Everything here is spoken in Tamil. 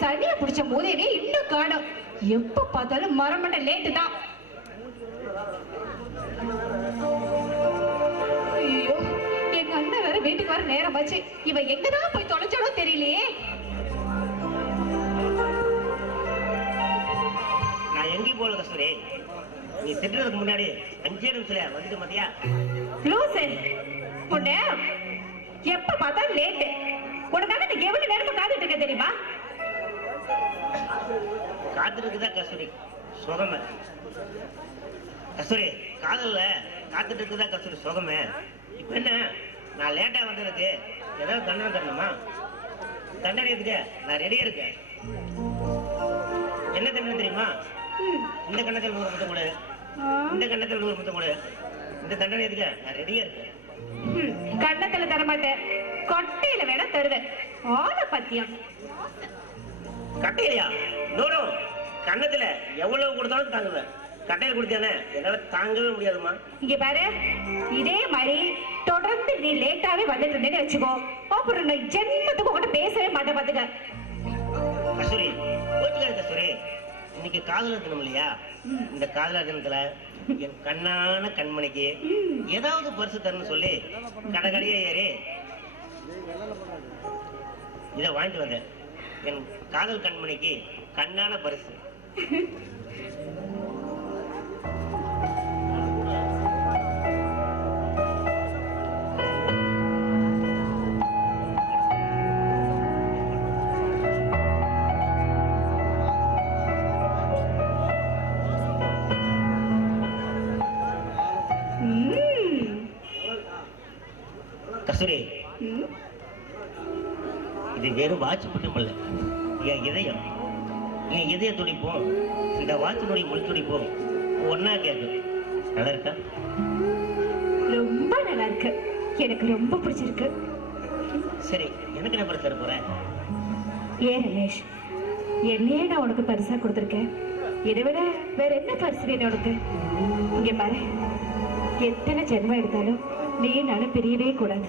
சனிய புடிச்ச மூதேவே இன்னும் காணோம். எப்ப பார்த்தாலும் மரமண்ட லேட்டு தான். ஐயோ எங்க அண்ணன் வேற வீட்டுக்கு வர நேரம் ஆச்சு. இவ எங்கதான் போய் தொலைச்சாலோ தெரியலையே. நான் எங்கேயும் போகல கஸ்தூரி. நீ திட்டுறதுக்கு முன்னாடி அஞ்சே நிமிஷத்துல வந்துட்டு மதியா லூசு பொண்ணு எப்ப பார்த்தா லேட்டு. உனக்காக எவ்வளவு நேரமா காத்துட்டு இருக்க தெரியுமா? காத்துட்டு கஸ்தூரி சுகமே கஸ்தூரி காதல்ல காத்துட்டு இருக்குதா கஸ்தூரி சுகமே. இப்ப என்ன? நான் லேட்டா வந்ததுக்கு ஏதாவது தண்டனை தரணுமா? தண்டனை எதுக்கு? நான் ரெடியா இருக்கேன். என்ன தண்டனை தெரியுமா. இந்த கண்ணத்தில் நூறு முத்தம் கொடு. இந்த கண்ணத்தில் நூறு முத்தம் கொடு. இந்த தண்டனை எதுக்கு? நான் ரெடியா இருக்கேன். ம், கன்னத்துல தரமாட்டேன். கொட்டையில வேணா தருவேன். ஆன பத்தியம் கட்டையிலையா? நோனோ கண்ணத்துல எவ்வளவு கொடுத்தாலும் தாங்குவேன். கட்டையில கொடுத்தானே என்னால தாங்கவே முடியாதுமா இங்க பாரு இதே மாதிரி தொடர்ந்து நீ லேட்டாவே வந்துட்டு இருந்தேன்னு வச்சுக்கோ. அப்புறம் நான் ஜென்மத்துக்கு உங்ககிட்ட பேசவே மாட்டேன் பாத்துக்க. கஸ்தூரி கோச்சுக்காது கஸ்தூரி இன்னைக்கு காதலர் தினம் இல்லையா? இந்த காதலர் தினத்துல என் கண்ணான கண்மணிக்கு ஏதாவது பரிசு தரணும்னு சொல்லி கடை கடையே ஏறி இதை வாங்கிட்டு வந்தேன். என் காதல் கண்மணிக்கு கண்ணான பரிசு. கஸ்தூரி. இது வெறும் வாட்ச் மட்டும் இல்ல என் இதயம். என் இதய துடிப்போம் இந்த வாட்சினுடைய முள் துடிப்போம் ஒன்னா கேட்கும் நல்லா இருக்கா? ரொம்ப நல்லா இருக்கு. எனக்கு ரொம்ப பிடிச்சிருக்கு. சரி எனக்கு என்ன பரிசு தர போறேன் ஏன் ரமேஷ் என்னையே நான் உனக்கு பரிசா கொடுத்துருக்கேன். இதை விட வேற என்ன பரிசு வேணும் உனக்கு? இங்க பாரு. எத்தனை ஜென்மம் எடுத்தாலும் நீ நானும் பிரியவே கூடாது.